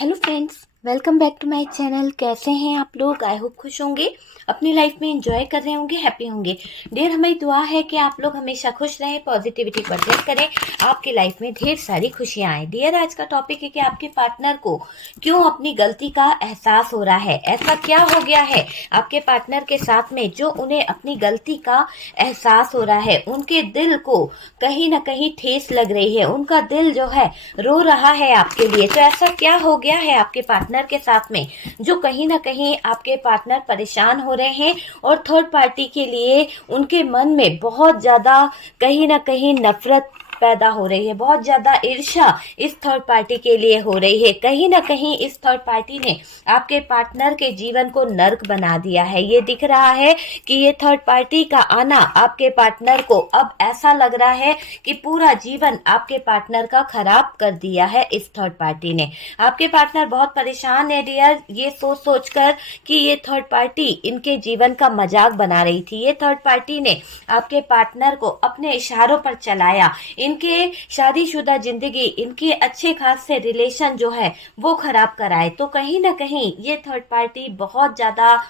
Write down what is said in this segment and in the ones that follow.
Hello friends, welcome back to my channel. कैसे हैं आप लोग? आई होप खुश होंगे, अपनी लाइफ में एंजॉय कर रहे होंगे, हैप्पी होंगे। डियर, हमारी दुआ है कि आप लोग हमेशा खुश रहें, पॉजिटिविटी प्रोजेक्ट करें, आपकी लाइफ में ढेर सारी खुशियां आए। डियर, आज का टॉपिक है कि आपके पार्टनर को क्यों अपनी गलती का एहसास हो रहा है। ऐसा क्या हो गया है आपके पार्टनर के साथ में जो उन्हें अपनी गलती का एहसास हो रहा है। उनके दिल को कहीं ना कहीं ठेस लग रही है, उनका दिल जो है रो रहा है आपके लिए। तो ऐसा क्या हो गया है आपके पार्टनर के साथ में जो कहीं ना कहीं आपके पार्टनर परेशान हो रहे हैं और थर्ड पार्टी के लिए उनके मन में बहुत ज्यादा कहीं ना कहीं नफरत पैदा हो रही है, बहुत ज्यादा ईर्ष्या इस थर्ड पार्टी के लिए हो रही है। कहीं ना कहीं इस थर्ड पार्टी ने आपके पार्टनर के जीवन को नर्क बना दिया है। ये दिख रहा है कि ये थर्ड पार्टी का आना आपके पार्टनर को अब ऐसा लग रहा है कि पूरा जीवन आपके पार्टनर का खराब कर दिया है इस थर्ड पार्टी ने। आपके पार्टनर बहुत परेशान है डियर, ये सोच सोच कर कि ये थर्ड पार्टी इनके जीवन का मजाक बना रही थी। ये थर्ड पार्टी ने आपके पार्टनर को अपने इशारों पर चलाया, इनके शादीशुदा जिंदगी, इनके अच्छे खासे रिलेशन जो है वो खराब कराए। तो कहीं ना कहीं ये थर्ड पार्टी बहुत ज्यादा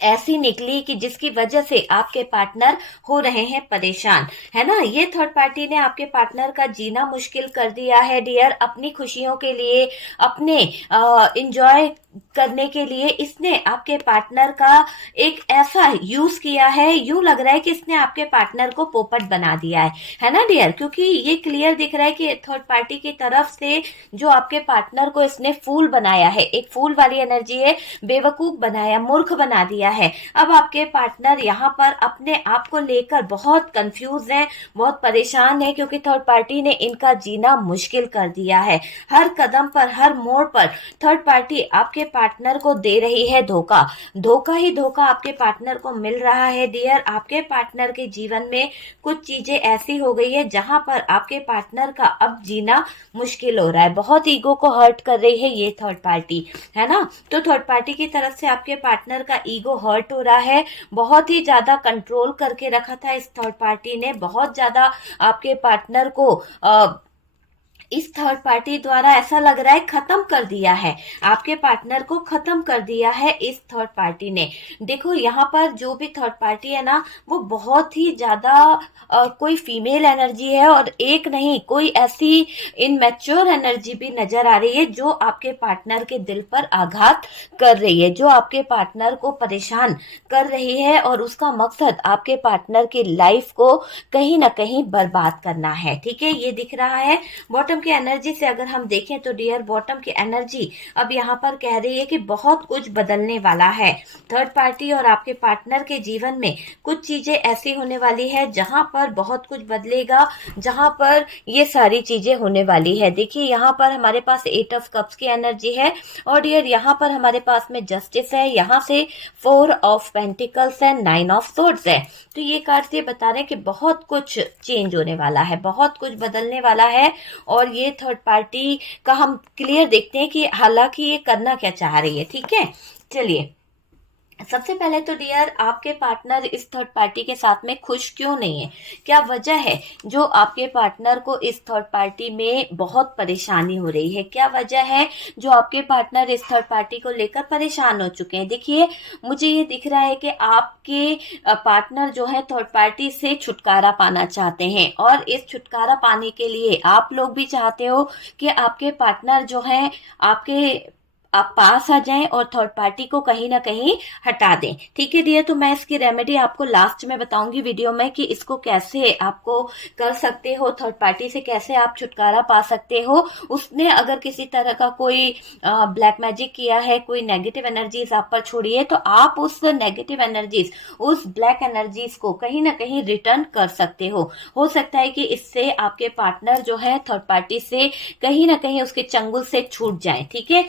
ऐसी निकली कि जिसकी वजह से आपके पार्टनर हो रहे हैं परेशान, है ना। ये थर्ड पार्टी ने आपके पार्टनर का जीना मुश्किल कर दिया है डियर। अपनी खुशियों के लिए, अपने इंजॉय करने के लिए इसने आपके पार्टनर का एक ऐसा यूज किया है, यूं लग रहा है कि इसने आपके पार्टनर को पोपट बना दिया है ना डियर। क्योंकि ये क्लियर दिख रहा है कि थर्ड पार्टी की तरफ से जो आपके पार्टनर को इसने फूल बनाया है, एक फूल वाली एनर्जी है, बेवकूफ बनाया, मूर्ख बना दिया है। अब आपके पार्टनर यहाँ पर अपने आप को लेकर बहुत कंफ्यूज है, बहुत परेशान है, क्योंकि थर्ड पार्टी ने इनका जीना मुश्किल कर दिया है। हर कदम पर, हर मोड़ पर थर्ड पार्टी आपके पार्टनर को दे रही है धोखा। धोखा ही धोखा आपके पार्टनर को मिल रहा है डियर। आपके पार्टनर के जीवन में कुछ चीजें ऐसी हो गई है जहां पर आपके पार्टनर का अब जीना मुश्किल हो रहा है। बहुत ईगो को हर्ट कर रही है ये थर्ड पार्टी, है ना। तो थर्ड पार्टी की तरफ से आपके पार्टनर का ईगो हर्ट हो रहा है। बहुत ही ज्यादा कंट्रोल करके रखा था इस थर्ड पार्टी ने, बहुत ज्यादा आपके पार्टनर को इस थर्ड पार्टी द्वारा ऐसा लग रहा है खत्म कर दिया है। आपके पार्टनर को खत्म कर दिया है इस थर्ड पार्टी ने। देखो, यहाँ पर जो भी थर्ड पार्टी है ना, वो बहुत ही ज्यादा कोई फीमेल एनर्जी है और एक नहीं, कोई ऐसी इनमेच्योर एनर्जी भी नजर आ रही है जो आपके पार्टनर के दिल पर आघात कर रही है, जो आपके पार्टनर को परेशान कर रही है और उसका मकसद आपके पार्टनर की लाइफ को कहीं ना कहीं बर्बाद करना है। ठीक है, ये दिख रहा है। बॉटम की एनर्जी से अगर हम देखें तो डियर, बॉटम की एनर्जी अब यहाँ पर कह रही है कि बहुत कुछ बदलने वाला है। थर्ड पार्टी और आपके पार्टनर के जीवन में कुछ चीजें ऐसी होने वाली है जहां पर बहुत कुछ बदलेगा, जहां पर ये सारी चीजें होने वाली है। देखिए, यहाँ पर हमारे पास 8 ऑफ कप्स की एनर्जी है और डियर यहाँ पर हमारे पास में जस्टिस है, यहाँ से 4 ऑफ पेंटिकल्स है, 9 ऑफ सोर्ड्स है। तो ये कार्ड ये बता रहे हैं कि बहुत कुछ चेंज होने वाला है, बहुत कुछ बदलने वाला है। और ये थर्ड पार्टी का हम क्लियर देखते हैं कि हालांकि ये करना क्या चाह रही है। ठीक है, चलिए, सबसे पहले तो डियर, आपके पार्टनर इस थर्ड पार्टी के साथ में खुश क्यों नहीं है? क्या वजह है जो आपके पार्टनर को इस थर्ड पार्टी में बहुत परेशानी हो रही है? क्या वजह है जो आपके पार्टनर इस थर्ड पार्टी को लेकर परेशान हो चुके हैं? देखिए, मुझे ये दिख रहा है कि आपके पार्टनर जो है थर्ड पार्टी से छुटकारा पाना चाहते हैं और इस छुटकारा पाने के लिए आप लोग भी चाहते हो कि आपके पार्टनर जो है आपके आप पास आ जाएं और थर्ड पार्टी को कहीं ना कहीं हटा दें। ठीक है डियर, तो मैं इसकी रेमेडी आपको लास्ट में बताऊंगी वीडियो में कि इसको कैसे आपको कर सकते हो, थर्ड पार्टी से कैसे आप छुटकारा पा सकते हो। उसने अगर किसी तरह का कोई ब्लैक मैजिक किया है, कोई नेगेटिव एनर्जीज आप पर छोड़ी है, तो आप उस नेगेटिव एनर्जीज, उस ब्लैक एनर्जीज को कहीं ना कहीं रिटर्न कर सकते हो सकता है कि इससे आपके पार्टनर जो है थर्ड पार्टी से कहीं ना कहीं उसके चंगुल से छूट जाए। ठीक है,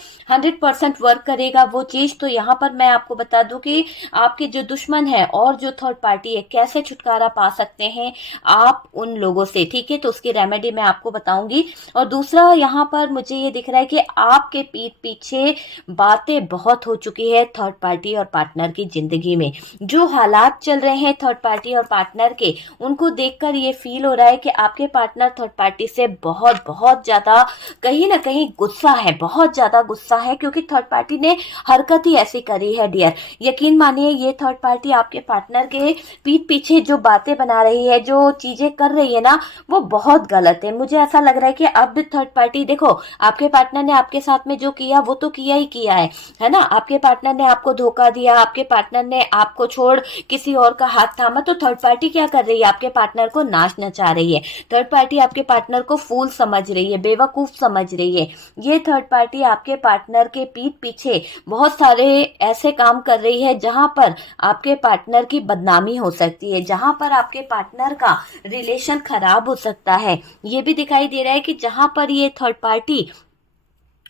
100% वर्क करेगा वो चीज। तो यहाँ पर मैं आपको बता दूं कि आपके जो दुश्मन है और जो थर्ड पार्टी है, कैसे छुटकारा पा सकते हैं आप उन लोगों से, ठीक है। तो उसकी रेमेडी मैं आपको बताऊंगी। और दूसरा यहाँ पर मुझे ये दिख रहा है कि आपके पीठ पीछे बातें बहुत हो चुकी है थर्ड पार्टी और पार्टनर की जिंदगी में। जो हालात चल रहे हैं थर्ड पार्टी और पार्टनर के, उनको देखकर ये फील हो रहा है कि आपके पार्टनर थर्ड पार्टी से बहुत बहुत ज्यादा कहीं ना कहीं गुस्सा है, बहुत ज्यादा गुस्सा है, क्योंकि थर्ड पार्टी ने हरकत ही ऐसी करी है डियर। यकीन मानिए ये थर्ड पार्टी आपके पार्टनर के पीठ पीछे जो बातें बना रही है, जो चीजें कर रही है ना, वो बहुत गलत है। मुझे ऐसा लग रहा है कि अब थर्ड पार्टी, देखो आपके पार्टनर ने आपके साथ में जो किया वो तो किया ही किया है ना। आपके पार्टनर ने आपको धोखा दिया, आपके पार्टनर ने आपको छोड़ किसी और का हाथ थामा, तो थर्ड पार्टी क्या कर रही है, आपके पार्टनर को नाच नचा रही है। थर्ड पार्टी आपके पार्टनर को फूल समझ रही है, बेवकूफ समझ रही है। ये थर्ड पार्टी आपके पार्टनर के पीठ पीछे बहुत सारे ऐसे काम कर रही है जहां पर आपके पार्टनर की बदनामी हो सकती है, जहां पर आपके पार्टनर का रिलेशन खराब हो सकता है। ये भी दिखाई दे रहा है कि जहां पर ये थर्ड पार्टी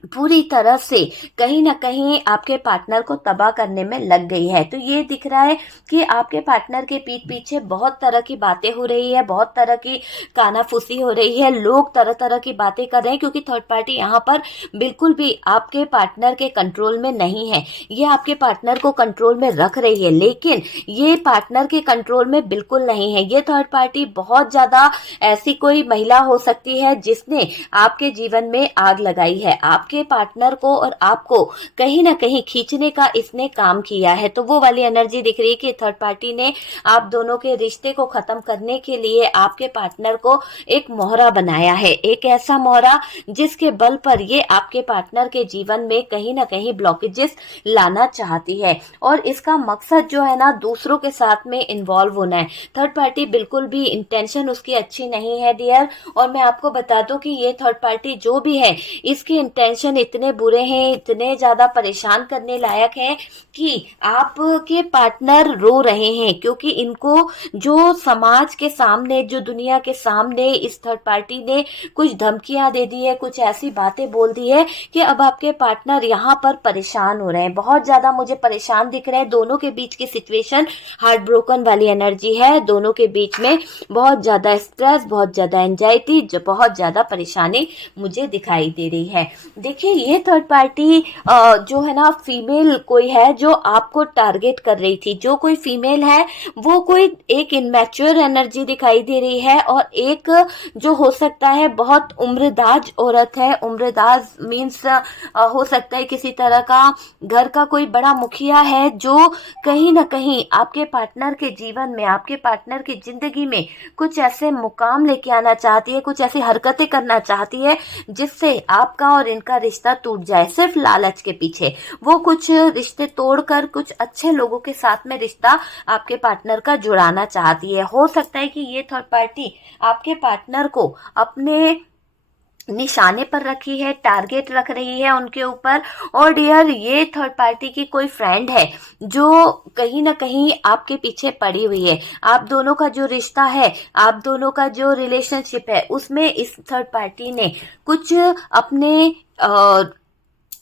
पूरी तरह से कहीं ना कहीं आपके पार्टनर को तबाह करने में लग गई है। तो ये दिख रहा है कि आपके पार्टनर के पीठ पीछे बहुत तरह की बातें हो रही है, बहुत तरह की कानाफूसी हो रही है, लोग तरह तरह की बातें कर रहे हैं, क्योंकि थर्ड पार्टी यहाँ पर बिल्कुल भी आपके पार्टनर के कंट्रोल में नहीं है। ये आपके पार्टनर को कंट्रोल में रख रही है, लेकिन ये पार्टनर के कंट्रोल में बिल्कुल नहीं है। ये थर्ड पार्टी बहुत ज्यादा ऐसी कोई महिला हो सकती है जिसने आपके जीवन में आग लगाई है, आपके पार्टनर को और आपको कहीं ना कहीं खींचने का इसने काम किया है। तो वो वाली एनर्जी दिख रही है कि थर्ड पार्टी ने आप दोनों के रिश्ते को खत्म करने के लिए आपके पार्टनर को एक मोहरा बनाया है, एक ऐसा मोहरा जिसके बल पर ये आपके पार्टनर के जीवन में कहीं ना कहीं ब्लॉकेजेस लाना चाहती है। और इसका मकसद जो है ना, दूसरों के साथ में इन्वॉल्व होना है। थर्ड पार्टी बिल्कुल भी इंटेंशन उसकी अच्छी नहीं है डियर। और मैं आपको बता दूं कि ये थर्ड पार्टी जो भी है, इसके इंटेंशन इतने बुरे हैं, इतने ज्यादा परेशान करने लायक हैं कि आपके पार्टनर रो रहे हैं, क्योंकि इनको जो समाज के सामने, जो दुनिया के सामने इस थर्ड पार्टी ने कुछ धमकियां दे दी है, कुछ ऐसी बातें बोल दी है कि अब आपके पार्टनर यहाँ पर परेशान हो रहे हैं, बहुत ज्यादा मुझे परेशान दिख रहे हैं। दोनों के बीच की सिचुएशन हार्ट ब्रोकन वाली एनर्जी है, दोनों के बीच में बहुत ज्यादा स्ट्रेस, बहुत ज्यादा एंजाइटी, जो बहुत ज्यादा परेशानी मुझे दिखाई दे रही है। देखिए ये थर्ड पार्टी जो है ना, फीमेल कोई है जो आपको टारगेट कर रही थी। जो कोई फीमेल है वो कोई एक इनमैच्योर एनर्जी दिखाई दे रही है, और एक जो हो सकता है बहुत उम्रदाज औरत है। उम्रदाज मीन्स हो सकता है किसी तरह का घर का कोई बड़ा मुखिया है, जो कहीं ना कहीं आपके पार्टनर के जीवन में, आपके पार्टनर की जिंदगी में कुछ ऐसे मुकाम लेके आना चाहती है, कुछ ऐसी हरकतें करना चाहती है जिससे आपका और इनका रिश्ता टूट जाए, सिर्फ लालच के पीछे। वो कुछ रिश्ते तोड़कर कुछ अच्छे लोगों के साथ में रिश्ता आपके पार्टनर का जुड़ाना चाहती है। हो सकता है कि ये थर्ड पार्टी आपके पार्टनर को अपने निशाने पर रखी है, टारगेट रख रही है उनके ऊपर। और डियर ये थर्ड पार्टी की कोई फ्रेंड है जो कहीं ना कहीं आपके पीछे पड़ी हुई है। आप दोनों का जो रिश्ता है, आप दोनों का जो रिलेशनशिप है, उसमें इस थर्ड पार्टी ने कुछ अपने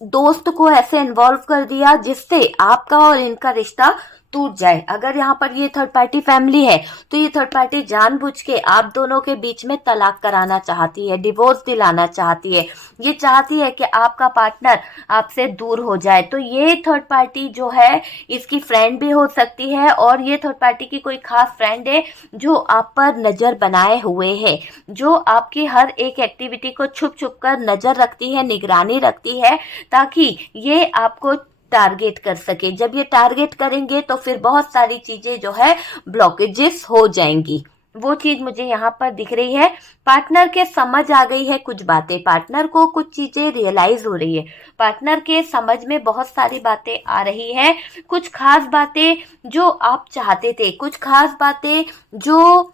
दोस्त को ऐसे इन्वॉल्व कर दिया जिससे आपका और इनका रिश्ता टूट जाए। अगर यहाँ पर ये थर्ड पार्टी फैमिली है तो ये थर्ड पार्टी जानबूझ के आप दोनों के बीच में तलाक कराना चाहती है, डिवोर्स दिलाना चाहती है। ये चाहती है कि आपका पार्टनर आपसे दूर हो जाए। तो ये थर्ड पार्टी जो है इसकी फ्रेंड भी हो सकती है, और ये थर्ड पार्टी की कोई खास फ्रेंड है जो आप पर नजर बनाए हुए है, जो आपकी हर एक एक्टिविटी को छुप छुप कर नजर रखती है, निगरानी रखती है, ताकि ये आपको टारगेट कर सके। जब ये टारगेट करेंगे तो फिर बहुत सारी चीजें जो है ब्लॉकेजेस हो जाएंगी। वो चीज मुझे यहाँ पर दिख रही है। पार्टनर के समझ आ गई है कुछ बातें, पार्टनर को कुछ चीजें रियलाइज हो रही है, पार्टनर के समझ में बहुत सारी बातें आ रही है। कुछ खास बातें जो आप चाहते थे, कुछ खास बातें जो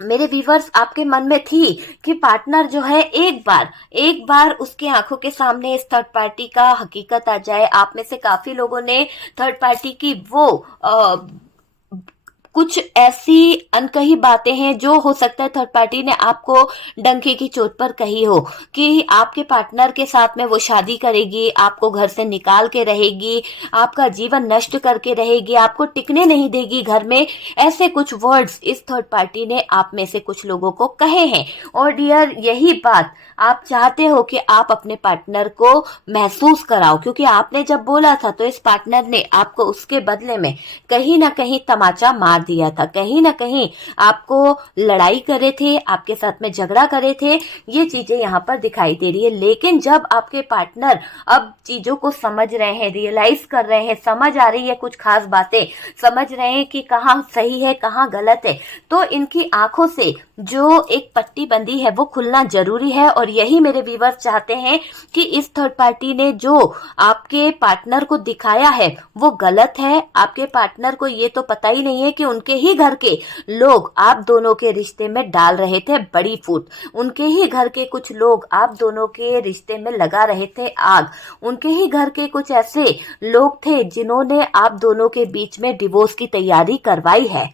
मेरे व्यूवर्स आपके मन में थी कि पार्टनर जो है एक बार उसके आंखों के सामने इस थर्ड पार्टी का हकीकत आ जाए। आप में से काफी लोगों ने थर्ड पार्टी की वो कुछ ऐसी अनकही बातें हैं जो हो सकता है थर्ड पार्टी ने आपको डंके की चोट पर कही हो कि आपके पार्टनर के साथ में वो शादी करेगी, आपको घर से निकाल के रहेगी, आपका जीवन नष्ट करके रहेगी, आपको टिकने नहीं देगी घर में। ऐसे कुछ वर्ड्स इस थर्ड पार्टी ने आप में से कुछ लोगों को कहे हैं। और डियर, यही बात आप चाहते हो कि आप अपने पार्टनर को महसूस कराओ, क्योंकि आपने जब बोला था तो इस पार्टनर ने आपको उसके बदले में कहीं ना कहीं तमाचा मार दिया था, कहीं ना कहीं आपको लड़ाई करे थे, आपके साथ में झगड़ा करे थे। ये चीजें यहाँ पर दिखाई दे रही है। लेकिन जब आपके पार्टनर अब चीजों को समझ रहे हैं, रियलाइज कर रहे हैं, समझ आ रही है कुछ खास बातें, समझ रहे हैं कि कहाँ सही है कहाँ गलत है, तो इनकी आंखों से जो एक पट्टी बंदी है वो खुलना जरूरी है। और यही मेरे व्यूअर्स चाहते हैं कि इस थर्ड पार्टी ने जो आपके पार्टनर को दिखाया है वो गलत है। आपके पार्टनर को ये तो पता ही नहीं है कि उनके ही घर के लोग आप दोनों के रिश्ते में डाल रहे थे बड़ी फूट, उनके ही घर के कुछ लोग आप दोनों के रिश्ते में लगा रहे थे आग, उनके ही घर के कुछ ऐसे लोग थे जिन्होंने आप दोनों के बीच में डिवोर्स की तैयारी करवाई है।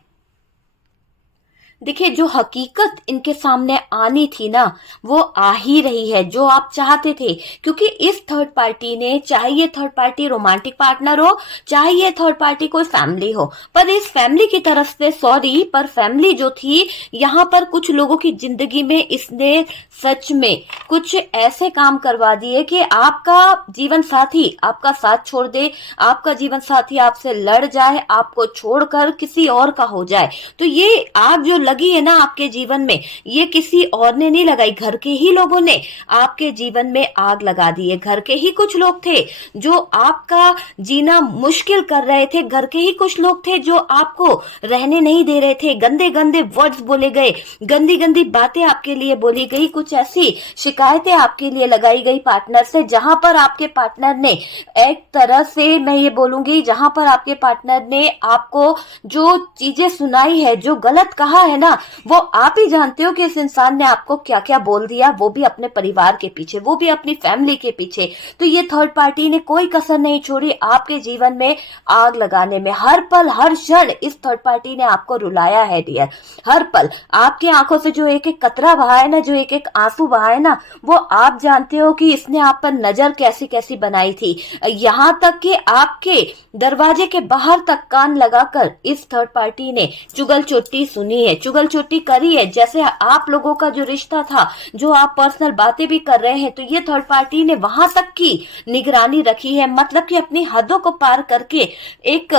देखिए, जो हकीकत इनके सामने आनी थी ना वो आ ही रही है, जो आप चाहते थे। क्योंकि इस थर्ड पार्टी ने, चाहे ये थर्ड पार्टी रोमांटिक पार्टनर हो, चाहे ये थर्ड पार्टी कोई फैमिली हो, पर इस फैमिली की तरफ से सॉरी, पर फैमिली जो थी यहाँ पर कुछ लोगों की जिंदगी में इसने सच में कुछ ऐसे काम करवा दिए कि आपका जीवन साथी आपका साथ छोड़ दे, आपका जीवन साथी आपसे लड़ जाए, आपको छोड़कर किसी और का हो जाए। तो ये आग जो लगी है ना आपके जीवन में, ये किसी और ने नहीं लगाई, घर के ही लोगों ने आपके जीवन में आग लगा दी है। घर के ही कुछ लोग थे जो आपका जीना मुश्किल कर रहे थे, घर के ही कुछ लोग थे जो आपको रहने नहीं दे रहे थे। गंदे गंदे वर्ड्स बोले गए, गंदी गंदी बातें आपके लिए बोली गई, कुछ ऐसी शिकायतें आपके लिए लगाई गई पार्टनर से, जहां पर आपके पार्टनर ने एक तरह से, मैं ये बोलूंगी, जहां पर आपके पार्टनर ने आपको जो चीजें सुनाई है, जो गलत कहा है ना, वो आप ही जानते हो कि इस इंसान ने आपको क्या क्या बोल दिया, वो भी अपने परिवार के पीछे, वो भी अपनी फैमिली के पीछे। तो ये थर्ड पार्टी ने कोई कसर नहीं छोड़ी आपके जीवन में आग लगाने में। हर पल हर क्षण इस थर्ड पार्टी ने आपको रुलाया है डियर। हर पल आपकी आंखों से जो एक एक कतरा बहा है ना, जो एक एक आंसू बहा है ना, वो आप जानते हो कि इसने आप पर नजर कैसी कैसी बनाई थी। यहाँ तक कि आपके दरवाजे के बाहर तक कान लगाकर इस थर्ड पार्टी ने चुगल चोटी सुनी है, चुगल चोटी करी है। जैसे आप लोगों का जो रिश्ता था, जो आप पर्सनल बातें भी कर रहे हैं, तो ये थर्ड पार्टी ने वहां तक की निगरानी रखी है, मतलब कि अपनी हदों को पार करके एक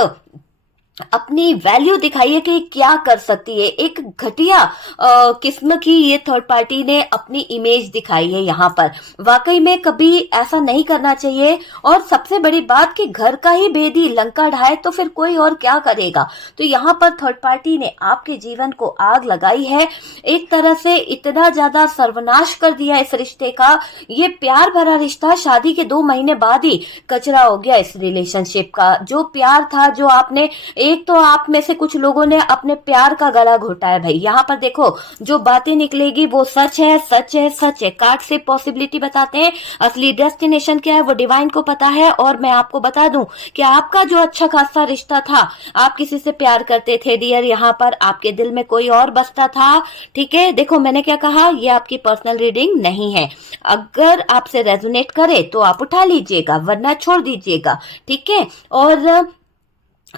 अपनी वैल्यू दिखाई है कि क्या कर सकती है। एक घटिया किस्म की ये थर्ड पार्टी ने अपनी इमेज दिखाई है यहाँ पर। वाकई में कभी ऐसा नहीं करना चाहिए। और सबसे बड़ी बात कि घर का ही भेदी लंका ढाए तो फिर कोई और क्या करेगा। तो यहाँ पर थर्ड पार्टी ने आपके जीवन को आग लगाई है, एक तरह से इतना ज्यादा सर्वनाश कर दिया इस रिश्ते का। ये प्यार भरा रिश्ता शादी के 2 महीने बाद ही कचरा हो गया इस रिलेशनशिप का। जो प्यार था, जो आपने, एक तो आप में से कुछ लोगों ने अपने प्यार का गला घोटा है भाई। यहाँ पर देखो, जो बातें निकलेगी वो सच है, सच है, सच है। कार्ड से पॉसिबिलिटी बताते हैं, असली डेस्टिनेशन क्या है वो डिवाइन को पता है। और मैं आपको बता दूं कि आपका जो अच्छा खासा रिश्ता था, आप किसी से प्यार करते थे डियर, यहाँ पर आपके दिल में कोई और बसता था। ठीक है, देखो मैंने क्या कहा, ये आपकी पर्सनल रीडिंग नहीं है। अगर आपसे रेजोनेट करे तो आप उठा लीजिएगा, वरना छोड़ दीजिएगा। ठीक है, और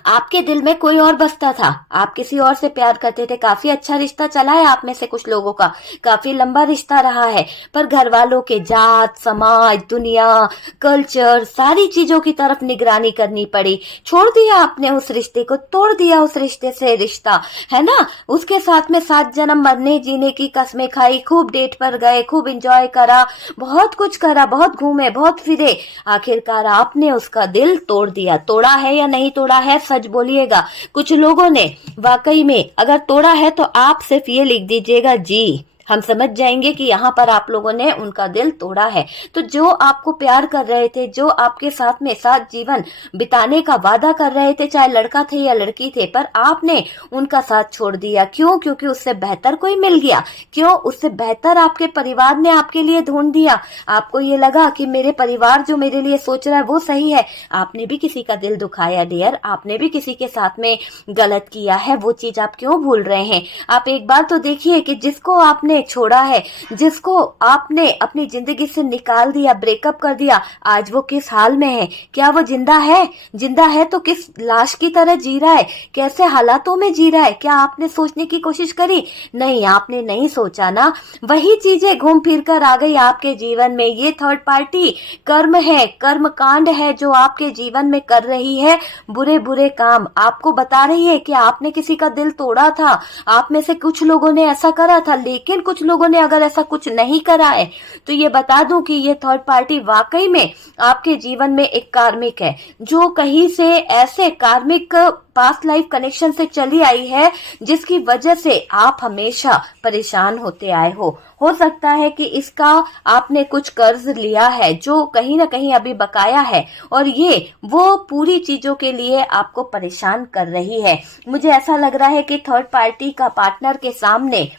आपके दिल में कोई और बसता था, आप किसी और से प्यार करते थे। काफी अच्छा रिश्ता चला है आप में से कुछ लोगों का, काफी लंबा रिश्ता रहा है, पर घर वालों के जात, समाज, दुनिया, कल्चर, सारी चीजों की तरफ निगरानी करनी पड़ी। छोड़ दिया आपने उस रिश्ते को, तोड़ दिया उस रिश्ते से रिश्ता, है ना। उसके साथ में 7 जन्म मरने जीने की कसमें खाई, खूब डेट पर गए, खूब एंजॉय करा, बहुत कुछ करा, बहुत घूमे, बहुत फिरे। आखिरकार आपने उसका दिल तोड़ दिया। तोड़ा है या नहीं तोड़ा है, सच बोलिएगा। कुछ लोगों ने वाकई में अगर तोड़ा है तो आप सिर्फ ये लिख दीजिएगा जी, हम समझ जाएंगे कि यहाँ पर आप लोगों ने उनका दिल तोड़ा है। तो जो आपको प्यार कर रहे थे, जो आपके साथ में साथ जीवन बिताने का वादा कर रहे थे, चाहे लड़का थे या लड़की थे, पर आपने उनका साथ छोड़ दिया। क्यों? क्योंकि उससे बेहतर कोई मिल गया। क्यों? उससे बेहतर आपके परिवार ने आपके लिए ढूंढ दिया। आपको ये लगा कि मेरे परिवार जो मेरे लिए सोच रहा है वो सही है। आपने भी किसी का दिल दुखाया डियर, आपने भी किसी के साथ में गलत किया है। वो चीज आप क्यों भूल रहे हैं? आप एक बार तो देखिए कि जिसको आपने छोड़ा है, जिसको आपने अपनी जिंदगी से निकाल दिया, ब्रेकअप कर दिया, आज वो किस हाल में है? क्या वो जिंदा है? जिंदा है तो किस लाश की तरह जी रहा है? कैसे हालातों में जी रहा है? क्या आपने सोचने की कोशिश करी? नहीं, आपने नहीं सोचा ना। वही चीजें घूम फिर कर आ गई आपके जीवन में। ये थर्ड पार्टी कर्म है, कर्म कांड है जो आपके जीवन में कर रही है बुरे बुरे काम। आपको बता रही है कि आपने किसी का दिल तोड़ा था, आप में से कुछ लोगों ने ऐसा करा था, लेकिन कुछ लोगों ने अगर ऐसा कुछ नहीं करा है तो ये बता दूं कि ये थर्ड पार्टी वाकई में आपके जीवन में एक कार्मिक है, जो कहीं से ऐसे कार्मिक पास्ट लाइफ कनेक्शन से चली आई है जिसकी वजह से आप हमेशा परेशान होते आए हो सकता है कि इसका आपने कुछ कर्ज लिया है जो कहीं ना कहीं अभी बकाया है, और ये वो पूरी चीजों के लिए आपको परेशान कर रही है। मुझे ऐसा लग रहा है कि थर्ड पार्टी का पार्टनर के सामने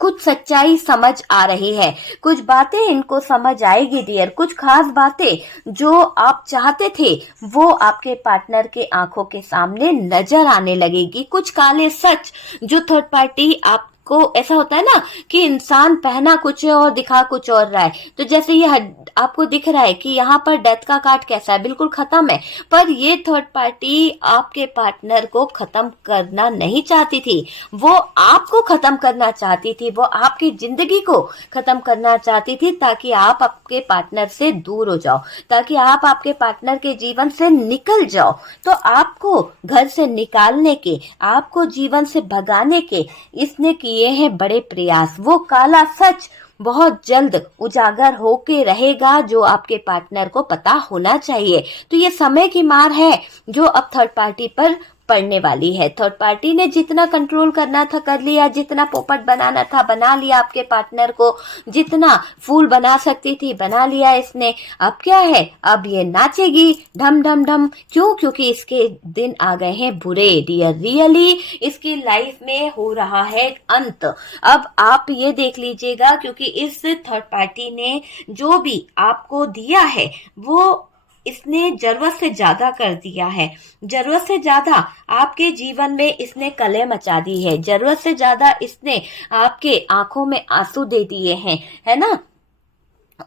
कुछ सच्चाई समझ आ रही है, कुछ बातें इनको समझ आएगी डियर। कुछ खास बातें जो आप चाहते थे वो आपके पार्टनर के आंखों के सामने नजर आने लगेगी। कुछ काले सच जो थर्ड पार्टी आपको, ऐसा होता है ना कि इंसान पहना कुछ है और दिखा कुछ और रहा है। तो जैसे ये आपको दिख रहा है कि यहाँ पर डेथ का कार्ड कैसा है, बिल्कुल खत्म है, पर ये थर्ड पार्टी आपके पार्टनर को खत्म करना नहीं चाहती थी। वो आपको खत्म करना चाहती थी, वो आपकी जिंदगी को खत्म करना चाहती थी ताकि आप आपके पार्टनर से दूर हो जाओ, ताकि आप आपके पार्टनर के जीवन से निकल जाओ। तो आपको घर से निकालने के, आपको जीवन से भगाने के इसने किए हैं बड़े प्रयास। वो काला सच बहुत जल्द उजागर होके रहेगा जो आपके पार्टनर को पता होना चाहिए। तो ये समय की मार है जो अब थर्ड पार्टी पर पड़ने वाली है। थर्ड पार्टी ने जितना कंट्रोल करना था कर लिया, जितना पोपट बनाना था बना लिया, आपके पार्टनर को जितना फूल बना सकती थी बना लिया इसने। अब क्या है? अब ये नाचेगी ढम ढम ढम। क्यों? क्योंकि इसके दिन आ गए हैं बुरे डियर। रियली इसकी लाइफ में हो रहा है अंत। अब आप ये देख लीजिएगा, क्योंकि इस थर्ड पार्टी ने जो भी आपको दिया है वो इसने जरूरत से ज्यादा कर दिया है। जरूरत से ज्यादा आपके जीवन में इसने कलह मचा दी है। जरूरत से ज्यादा इसने आपके आंखों में आंसू दे दिए हैं, है ना।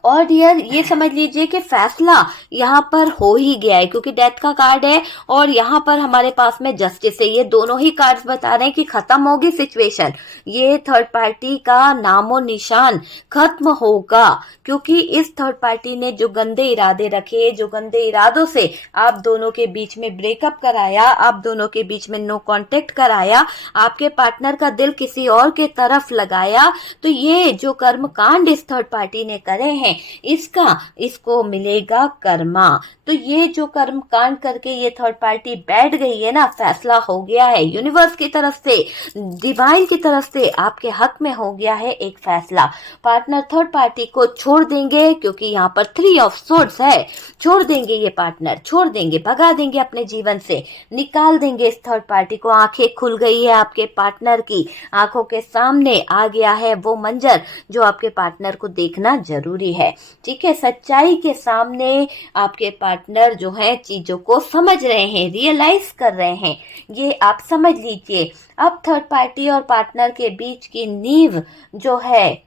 और डियर ये समझ लीजिए कि फैसला यहाँ पर हो ही गया है, क्योंकि डेथ का कार्ड है और यहाँ पर हमारे पास में जस्टिस है। ये दोनों ही कार्ड्स बता रहे हैं कि खत्म होगी सिचुएशन। ये थर्ड पार्टी का नामो निशान खत्म होगा, क्योंकि इस थर्ड पार्टी ने जो गंदे इरादे रखे, जो गंदे इरादों से आप दोनों के बीच में ब्रेकअप कराया, आप दोनों के बीच में नो कांटेक्ट कराया, आपके पार्टनर का दिल किसी और के तरफ लगाया, तो ये जो कर्म कांड इस थर्ड पार्टी ने करे हैं इसको मिलेगा कर्मा। तो ये जो कर्म कांड करके ये थर्ड पार्टी बैठ गई है ना, फैसला हो गया है यूनिवर्स की तरफ से, डिवाइन की तरफ से आपके हक में हो गया है एक फैसला। पार्टनर थर्ड पार्टी को छोड़ देंगे, क्योंकि यहाँ पर 3 ऑफ सोर्ड्स है। छोड़ देंगे ये पार्टनर, छोड़ देंगे, भगा देंगे अपने जीवन से, निकाल देंगे इस थर्ड पार्टी को। आंखें खुल गई है आपके पार्टनर की, आंखों के सामने आ गया है वो मंजर जो आपके पार्टनर को देखना जरूरी है। ठीक है, सच्चाई के सामने आपके पार्टनर जो है चीजों को समझ रहे हैं, रियलाइज कर रहे हैं। ये आप समझ लीजिए। अब थर्ड पार्टी और पार्टनर के बीच की नींव जो है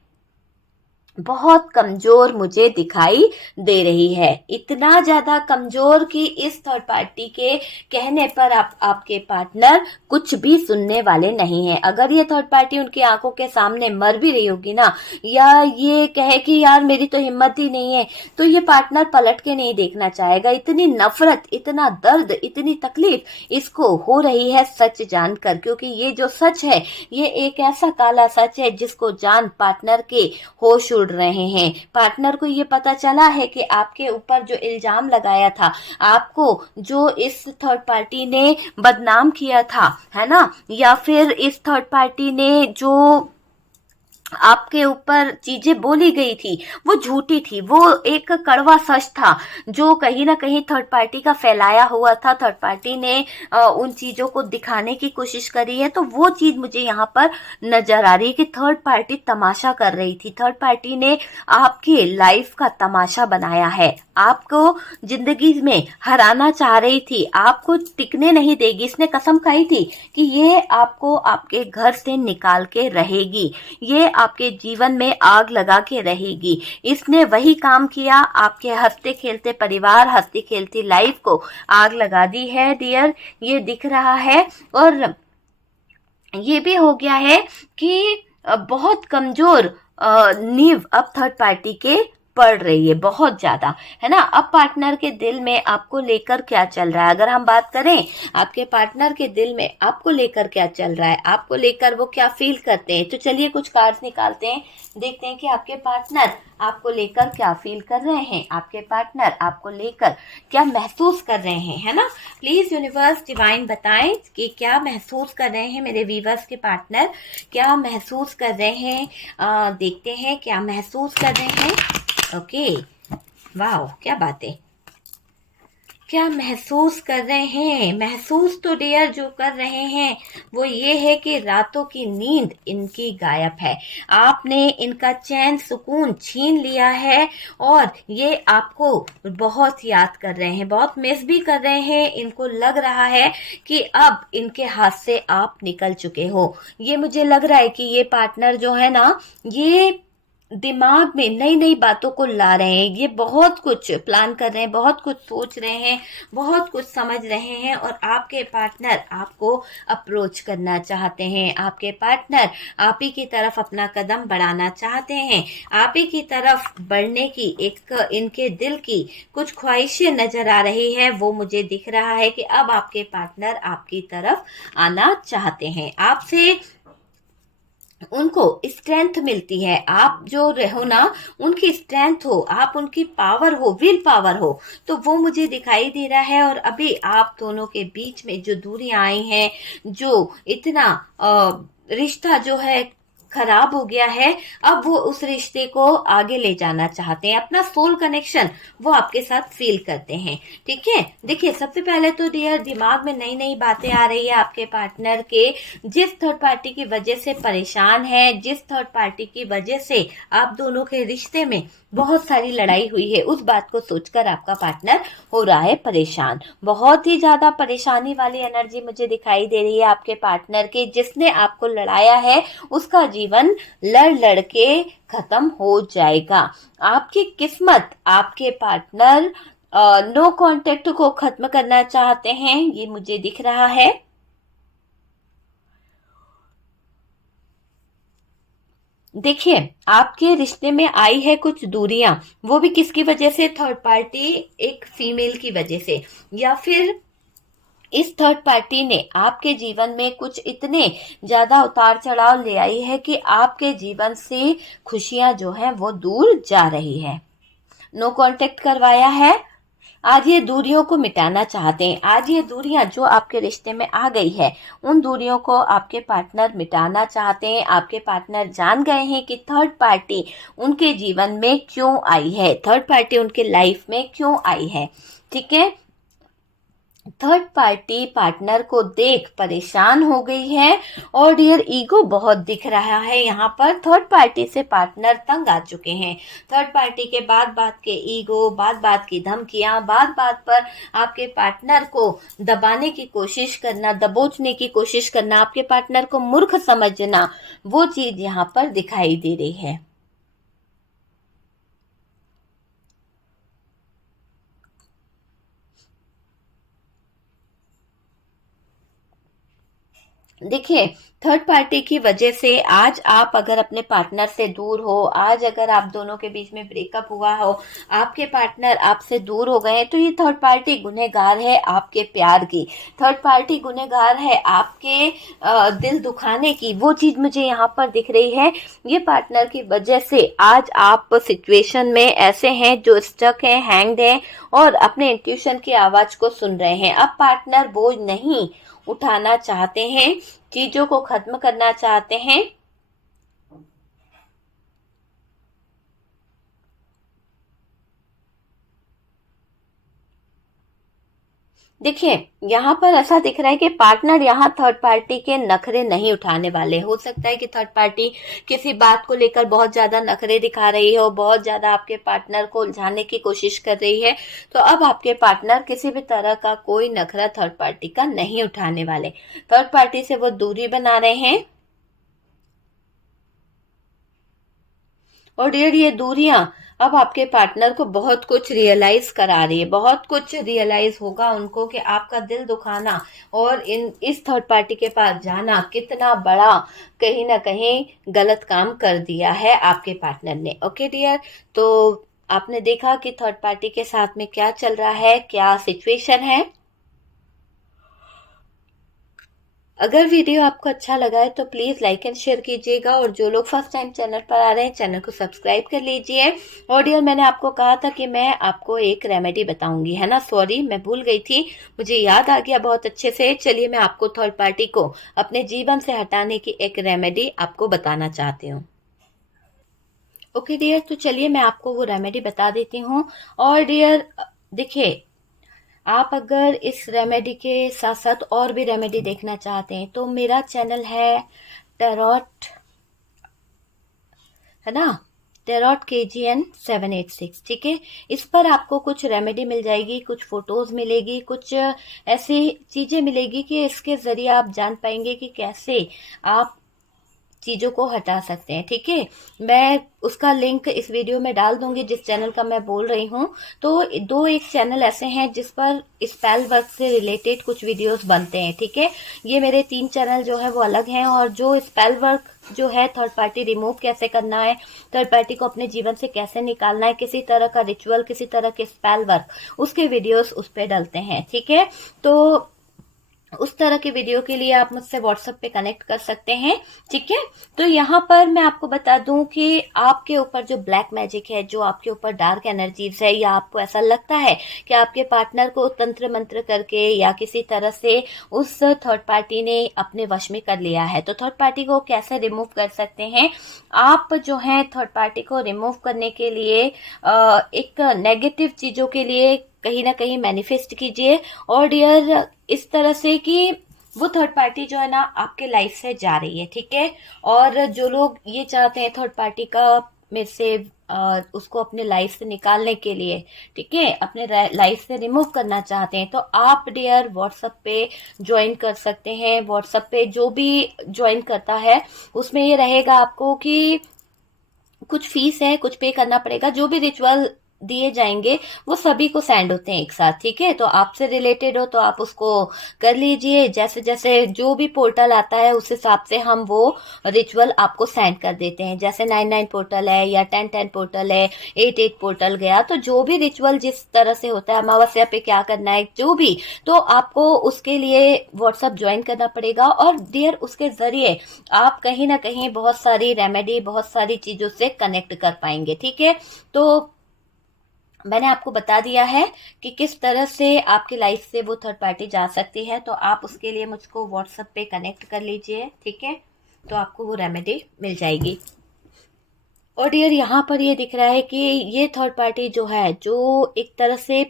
बहुत कमजोर मुझे दिखाई दे रही है। इतना ज्यादा कमजोर कि इस थर्ड पार्टी के कहने पर आपके पार्टनर कुछ भी सुनने वाले नहीं है। अगर ये थर्ड पार्टी उनकी आंखों के सामने मर भी रही होगी ना, या ये कहे कि यार मेरी तो हिम्मत ही नहीं है, तो ये पार्टनर पलट के नहीं देखना चाहेगा। इतनी नफरत, इतना दर्द, इतनी तकलीफ इसको हो रही है सच जानकर, क्योंकि ये जो सच है ये एक ऐसा काला सच है जिसको जान पार्टनर के होश उड़ रहे हैं। पार्टनर को ये पता चला है कि आपके ऊपर जो इल्जाम लगाया था, आपको जो इस थर्ड पार्टी ने बदनाम किया था, है ना, या फिर इस थर्ड पार्टी ने जो आपके ऊपर चीजें बोली गई थी वो झूठी थी, वो एक कड़वा सच था जो कहीं ना कहीं थर्ड पार्टी का फैलाया हुआ था। थर्ड पार्टी ने उन चीजों को दिखाने की कोशिश करी है। तो वो चीज मुझे यहाँ पर नजर आ रही है कि थर्ड पार्टी तमाशा कर रही थी। थर्ड पार्टी ने आपकी लाइफ का तमाशा बनाया है, आपको जिंदगी में हराना चाह रही थी, आपको टिकने नहीं देगी। इसने कसम खाई थी कि ये आपको आपके घर से निकाल के रहेगी, ये आपके जीवन में आग लगा के रहेगी। इसने वही काम किया, आपके हंसते खेलते परिवार, हंसती खेलती लाइफ को आग लगा दी है डियर, ये दिख रहा है। और ये भी हो गया है कि बहुत कमजोर नींव अब थर्ड पार्टी के पड़ रही है, बहुत ज्यादा, है ना। अब पार्टनर के दिल में आपको लेकर क्या चल रहा है, अगर हम बात करें आपके पार्टनर के दिल में आपको लेकर क्या चल रहा है, आपको लेकर वो क्या फील करते हैं, तो चलिए कुछ कार्ड्स निकालते हैं, देखते हैं कि आपके पार्टनर आपको लेकर क्या फील कर रहे हैं, आपके पार्टनर आपको लेकर क्या महसूस कर रहे हैं, है ना। प्लीज यूनिवर्स डिवाइन बताएं कि क्या महसूस कर रहे हैं मेरे वीवर्स के पार्टनर, क्या महसूस कर रहे हैं। देखते हैं क्या महसूस कर रहे हैं। ओके, वाह क्या बात है, क्या महसूस कर रहे हैं। महसूस तो डियर जो कर रहे हैं वो ये है कि रातों की नींद इनकी गायब है, आपने इनका चैन सुकून छीन लिया है और ये आपको बहुत याद कर रहे हैं, बहुत मिस भी कर रहे हैं। इनको लग रहा है कि अब इनके हाथ से आप निकल चुके हो। ये मुझे लग रहा है कि ये पार्टनर जो है ना, ये दिमाग में नई नई बातों को ला रहे हैं, ये बहुत कुछ प्लान कर रहे हैं, बहुत कुछ सोच रहे हैं, बहुत कुछ समझ रहे हैं। और आपके पार्टनर आपको अप्रोच करना चाहते हैं, आपके पार्टनर आप ही की तरफ अपना कदम बढ़ाना चाहते हैं, आप ही की तरफ बढ़ने की एक इनके दिल की कुछ ख्वाहिशें नजर आ रही है। वो मुझे दिख रहा है कि अब आपके पार्टनर आपकी तरफ आना चाहते हैं, आपसे उनको स्ट्रेंथ मिलती है, आप जो रहो ना उनकी स्ट्रेंथ हो, आप उनकी पावर हो, विल पावर हो, तो वो मुझे दिखाई दे रहा है। और अभी आप दोनों के बीच में जो दूरियां आई हैं, जो इतना रिश्ता जो है खराब हो गया है, अब वो उस रिश्ते को आगे ले जाना चाहते हैं, अपना सोल कनेक्शन वो आपके साथ फील करते हैं। ठीक है, देखिए सबसे पहले तो डियर दिमाग में नई नई बातें आ रही है आपके पार्टनर के, जिस थर्ड पार्टी की वजह से परेशान है, जिस थर्ड पार्टी की वजह से आप दोनों के रिश्ते में बहुत सारी लड़ाई हुई है, उस बात को सोचकर आपका पार्टनर हो रहा है परेशान। बहुत ही ज्यादा परेशानी वाली एनर्जी मुझे दिखाई दे रही है आपके पार्टनर की। जिसने आपको लड़ाया है उसका जीवन लड़ लड़ के खत्म हो जाएगा। आपकी किस्मत, आपके पार्टनर नो कांटेक्ट को खत्म करना चाहते हैं, ये मुझे दिख रहा है। देखिए आपके रिश्ते में आई है कुछ दूरियां, वो भी किसकी वजह से, थर्ड पार्टी एक फीमेल की वजह से, या फिर इस थर्ड पार्टी ने आपके जीवन में कुछ इतने ज्यादा उतार चढ़ाव ले आई है कि आपके जीवन से खुशियां जो है वो दूर जा रही है। नो कांटेक्ट करवाया है, आज ये दूरियों को मिटाना चाहते हैं। आज ये दूरियां जो आपके रिश्ते में आ गई है, उन दूरियों को आपके पार्टनर मिटाना चाहते हैं। आपके पार्टनर जान गए हैं कि थर्ड पार्टी उनके जीवन में क्यों आई है, थर्ड पार्टी उनके लाइफ में क्यों आई है। ठीक है, थर्ड पार्टी पार्टनर को देख परेशान हो गई है और डियर ईगो बहुत दिख रहा है यहाँ पर। थर्ड पार्टी से पार्टनर तंग आ चुके हैं। थर्ड पार्टी के बात बात के ईगो, बात बात की धमकियां, बात बात पर आपके पार्टनर को दबाने की कोशिश करना, दबोचने की कोशिश करना, आपके पार्टनर को मूर्ख समझना, वो चीज यहाँ पर दिखाई दे रही है। देखिए थर्ड पार्टी की वजह से आज आप अगर अपने पार्टनर से दूर हो, आज अगर आप दोनों के बीच में ब्रेकअप हुआ हो, आपके पार्टनर आपसे दूर हो गए, तो ये थर्ड पार्टी गुनहगार है आपके प्यार की, थर्ड पार्टी गुनहगार है आपके दिल दुखाने की। वो चीज मुझे यहाँ पर दिख रही है। ये पार्टनर की वजह से आज आप सिचुएशन में ऐसे हैं जो स्टक हैं, हैंग्ड हैं और अपने इंट्यूशन की आवाज को सुन रहे हैं। अब पार्टनर बोझ नहीं उठाना चाहते हैं, चीजों को खत्म करना चाहते हैं। देखिए, यहाँ पर ऐसा दिख रहा है कि पार्टनर यहाँ थर्ड पार्टी के नखरे नहीं उठाने वाले। हो सकता है कि थर्ड पार्टी किसी बात को लेकर बहुत ज्यादा नखरे दिखा रही हो, बहुत ज्यादा आपके पार्टनर को उलझाने की कोशिश कर रही है। तो अब आपके पार्टनर किसी भी तरह का कोई नखरा थर्ड पार्टी का नहीं उठाने वाले। थर्ड पार्टी से वो दूरी बना रहे हैं। और डियर, ये दूरियां अब आपके पार्टनर को बहुत कुछ रियलाइज करा रही है। बहुत कुछ रियलाइज होगा उनको कि आपका दिल दुखाना और इस थर्ड पार्टी के पास जाना कितना बड़ा कहीं ना कहीं गलत काम कर दिया है आपके पार्टनर ने। ओके डियर, तो आपने देखा कि थर्ड पार्टी के साथ में क्या चल रहा है, क्या सिचुएशन है। अगर वीडियो आपको अच्छा लगा है तो प्लीज़ लाइक एंड शेयर कीजिएगा, और जो लोग फर्स्ट टाइम चैनल पर आ रहे हैं चैनल को सब्सक्राइब कर लीजिए। और डियर, मैंने आपको कहा था कि मैं आपको एक रेमेडी बताऊंगी, है ना। सॉरी, मैं भूल गई थी, मुझे याद आ गया बहुत अच्छे से। चलिए, मैं आपको थर्ड पार्टी को अपने जीवन से हटाने की एक रेमेडी आपको बताना चाहती हूँ। ओके डियर, तो चलिए मैं आपको वो रेमेडी बता देती हूँ। और डियर देखिए, आप अगर इस रेमेडी के साथ साथ और भी रेमेडी देखना चाहते हैं तो मेरा चैनल है टेरॉट, है ना, टेरॉट KGN 786, ठीक है। इस पर आपको कुछ रेमेडी मिल जाएगी, कुछ फोटोज मिलेगी, कुछ ऐसी चीजें मिलेगी कि इसके जरिए आप जान पाएंगे कि कैसे आप चीजों को हटा सकते हैं, ठीक है। मैं उसका लिंक इस वीडियो में डाल दूंगी जिस चैनल का मैं बोल रही हूँ। तो दो एक चैनल ऐसे हैं जिस पर स्पेल वर्क से रिलेटेड कुछ वीडियोस बनते हैं, ठीक है। ये मेरे 3 चैनल जो है वो अलग हैं, और जो स्पेल वर्क जो है, थर्ड पार्टी रिमूव कैसे करना है, थर्ड पार्टी को अपने जीवन से कैसे निकालना है, किसी तरह का रिचुअल, किसी तरह के स्पेल वर्क, उसके वीडियोस उस पर डलते हैं, ठीक है। तो उस तरह के वीडियो के लिए आप मुझसे व्हाट्सएप पे कनेक्ट कर सकते हैं, ठीक है। तो यहाँ पर मैं आपको बता दूं कि आपके ऊपर जो ब्लैक मैजिक है, जो आपके ऊपर डार्क एनर्जीज है, या आपको ऐसा लगता है कि आपके पार्टनर को तंत्र मंत्र करके या किसी तरह से उस थर्ड पार्टी ने अपने वश में कर लिया है, तो थर्ड पार्टी को कैसे रिमूव कर सकते हैं आप। जो है थर्ड पार्टी को रिमूव करने के लिए एक नेगेटिव चीजों के लिए कहीं ना कहीं मैनिफेस्ट कीजिए। और डियर, इस तरह से कि वो थर्ड पार्टी जो है ना आपके लाइफ से जा रही है, ठीक है। और जो लोग ये चाहते हैं थर्ड पार्टी का में से उसको अपने लाइफ से निकालने के लिए, ठीक है, अपने लाइफ से रिमूव करना चाहते हैं, तो आप डियर व्हाट्सएप पे ज्वाइन कर सकते हैं। व्हाट्सएप पे जो भी ज्वाइन करता है उसमें ये रहेगा आपको कि कुछ फीस है, कुछ पे करना पड़ेगा। जो भी रिचुअल दिए जाएंगे वो सभी को सेंड होते हैं एक साथ, ठीक है। तो आपसे रिलेटेड हो तो आप उसको कर लीजिए। जैसे जैसे जो भी पोर्टल आता है उस हिसाब से हम वो रिचुअल आपको सेंड कर देते हैं। जैसे 99 पोर्टल है या 1010 पोर्टल है, 88 पोर्टल गया, तो जो भी रिचुअल जिस तरह से होता है, अमावस्या पे क्या करना है, जो भी, तो आपको उसके लिए व्हाट्सएप ज्वाइन करना पड़ेगा। और डियर, उसके जरिए आप कहीं ना कहीं बहुत सारी रेमेडी, बहुत सारी चीजों से कनेक्ट कर पाएंगे, ठीक है। तो मैंने आपको बता दिया है कि किस तरह से आपकी लाइफ से वो थर्ड पार्टी जा सकती है। तो आप उसके लिए मुझको व्हाट्सएप पे कनेक्ट कर लीजिए, ठीक है। तो आपको वो रेमेडी मिल जाएगी। और डियर, यहाँ पर ये दिख रहा है कि ये थर्ड पार्टी जो है, जो एक तरह से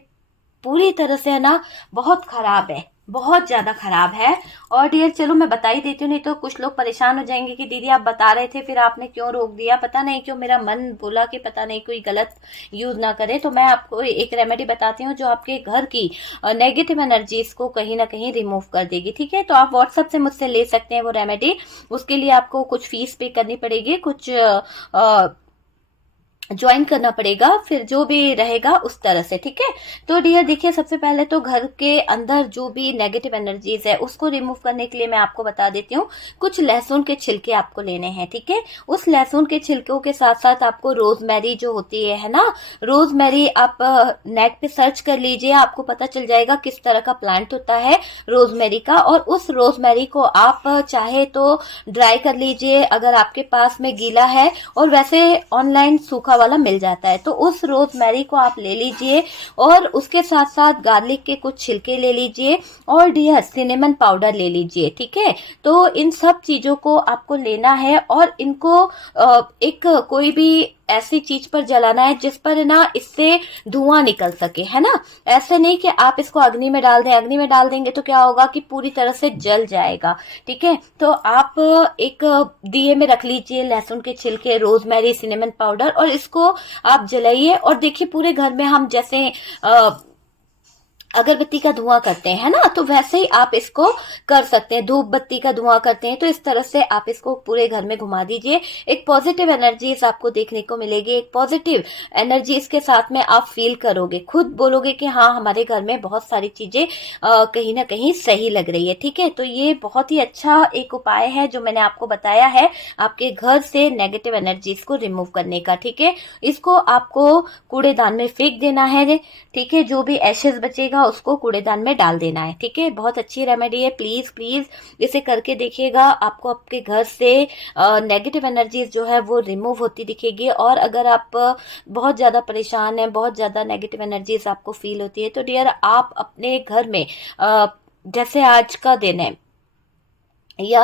पूरी तरह से है ना बहुत खराब है, बहुत ज्यादा खराब है। और डियर चलो मैं बता ही देती हूँ, नहीं तो कुछ लोग परेशान हो जाएंगे कि दीदी आप बता रहे थे फिर आपने क्यों रोक दिया। पता नहीं क्यों मेरा मन बोला कि पता नहीं कोई गलत यूज ना करे। तो मैं आपको एक रेमेडी बताती हूँ जो आपके घर की नेगेटिव एनर्जीज को कहीं ना कहीं रिमूव कर देगी, ठीक है। तो आप व्हाट्सएप से मुझसे ले सकते हैं वो रेमेडी। उसके लिए आपको कुछ फीस पे करनी पड़ेगी, कुछ ज्वाइन करना पड़ेगा, फिर जो भी रहेगा उस तरह से, ठीक है। तो डियर देखिए, सबसे पहले तो घर के अंदर जो भी नेगेटिव एनर्जीज है उसको रिमूव करने के लिए मैं आपको बता देती हूँ, कुछ लहसुन के छिलके आपको लेने हैं, ठीक है। उस लहसुन के छिलकों के साथ साथ आपको रोजमेरी जो होती है ना, रोजमेरी आप नेट पे सर्च कर लीजिए, आपको पता चल जाएगा किस तरह का प्लांट होता है रोजमेरी का। और उस रोजमेरी को आप चाहे तो ड्राई कर लीजिए अगर आपके पास में गीला है, और वैसे ऑनलाइन सूखा वाला मिल जाता है। तो उस रोजमेरी को आप ले लीजिए, और उसके साथ साथ गार्लिक के कुछ छिलके ले लीजिए, और डियर सिनेमन पाउडर ले लीजिए, ठीक है। तो इन सब चीजों को आपको लेना है, और इनको एक कोई भी ऐसी चीज पर जलाना है जिस पर ना इससे धुआं निकल सके, है ना। ऐसे नहीं कि आप इसको अग्नि में डाल दें, अग्नि में डाल देंगे तो क्या होगा कि पूरी तरह से जल जाएगा। ठीक है, तो आप एक दिए में रख लीजिए लहसुन के छिलके, रोजमेरी, सिनेमन पाउडर, और इसको आप जलाइए। और देखिए पूरे घर में हम जैसे अगरबत्ती का धुआं करते हैं, है ना, तो वैसे ही आप इसको कर सकते हैं। धूप बत्ती का धुआं करते हैं, तो इस तरह से आप इसको पूरे घर में घुमा दीजिए। एक पॉजिटिव एनर्जी आपको देखने को मिलेगी, एक पॉजिटिव एनर्जी इसके साथ में आप फील करोगे, खुद बोलोगे कि हाँ हमारे घर में बहुत सारी चीजें कहीं ना कहीं सही लग रही है। ठीक है, तो ये बहुत ही अच्छा एक उपाय है जो मैंने आपको बताया है आपके घर से नेगेटिव एनर्जीज को रिमूव करने का। ठीक है, इसको आपको कूड़ेदान में फेंक देना है। ठीक है, जो भी एशेज बचेगा उसको कूड़ेदान में डाल देना है। ठीक है, बहुत अच्छी रेमेडी है, प्लीज प्लीज इसे करके देखिएगा, आपको आपके घर से नेगेटिव एनर्जीज जो है वो रिमूव होती दिखेगी। और अगर आप बहुत ज्यादा परेशान हैं, बहुत ज्यादा नेगेटिव एनर्जीज आपको फील होती है, तो डियर आप अपने घर में जैसे आज का दिन है या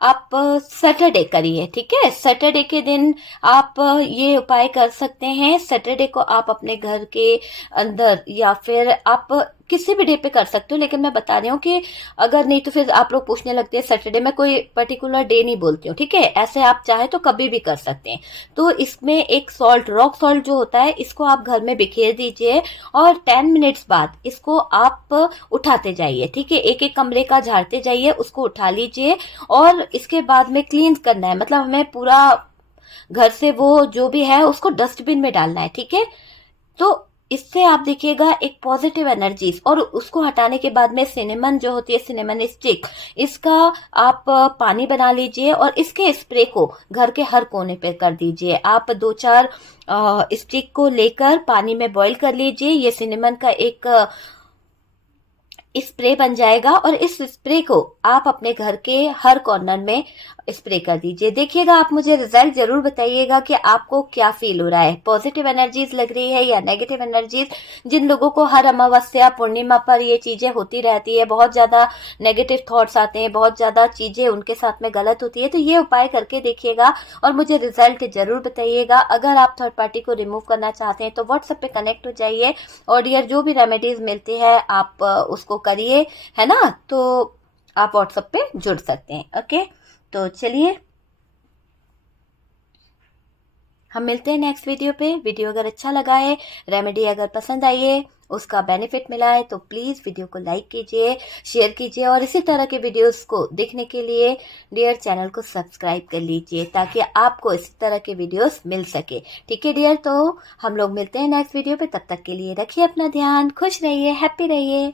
आप सैटरडे करिए। ठीक है, सैटरडे के दिन आप ये उपाय कर सकते हैं। सैटरडे को आप अपने घर के अंदर या फिर आप किसी भी डे पे कर सकते हो, लेकिन मैं बता रही हूँ कि अगर नहीं तो फिर आप लोग पूछने लगते हैं सैटरडे, में कोई पर्टिकुलर डे नहीं बोलती हूँ। ठीक है, ऐसे आप चाहे तो कभी भी कर सकते हैं। तो इसमें एक सॉल्ट, रॉक सॉल्ट जो होता है, इसको आप घर में बिखेर दीजिए और 10 मिनट्स बाद इसको आप उठाते जाइए। ठीक है, एक एक कमरे का झाड़ते जाइए, उसको उठा लीजिए और इसके बाद में क्लीन करना है, मतलब हमें पूरा घर से वो जो भी है उसको डस्टबिन में डालना है। ठीक है, तो इससे आप देखिएगा एक पॉजिटिव एनर्जीज। और उसको हटाने के बाद में सिनेमन जो होती है, सिनेमन स्टिक, इसका आप पानी बना लीजिए और इसके स्प्रे को घर के हर कोने पे कर दीजिए। आप 2-4 स्टिक को लेकर पानी में बॉईल कर लीजिए, ये सिनेमन का एक स्प्रे बन जाएगा और इस स्प्रे को आप अपने घर के हर कॉर्नर में स्प्रे कर दीजिए। देखिएगा, आप मुझे रिजल्ट जरूर बताइएगा कि आपको क्या फील हो रहा है, पॉजिटिव एनर्जीज लग रही है या नेगेटिव एनर्जीज। जिन लोगों को हर अमावस्या पूर्णिमा पर ये चीजें होती रहती है, बहुत ज्यादा नेगेटिव थॉट्स आते हैं, बहुत ज्यादा चीजें उनके साथ में गलत होती है, तो ये उपाय करके देखिएगा और मुझे रिजल्ट जरूर बताइएगा। अगर आप थर्ड पार्टी को रिमूव करना चाहते हैं तो व्हाट्सएप पे कनेक्ट हो जाइए और डियर जो भी रेमेडीज मिलती है आप उसको करिए, है ना। तो आप व्हाट्सएप पे जुड़ सकते हैं। ओके, तो चलिए हम मिलते हैं नेक्स्ट वीडियो पे। वीडियो अगर अच्छा लगा है, रेमेडी अगर पसंद आई है, उसका बेनिफिट मिला है, तो प्लीज वीडियो को लाइक कीजिए, शेयर कीजिए और इसी तरह के वीडियोस को देखने के लिए डियर चैनल को सब्सक्राइब कर लीजिए ताकि आपको इसी तरह के वीडियोस मिल सके। ठीक है डियर, तो हम लोग मिलते हैं नेक्स्ट वीडियो पे। तब तक के लिए रखिए अपना ध्यान, खुश रहिए, हैप्पी रहिए।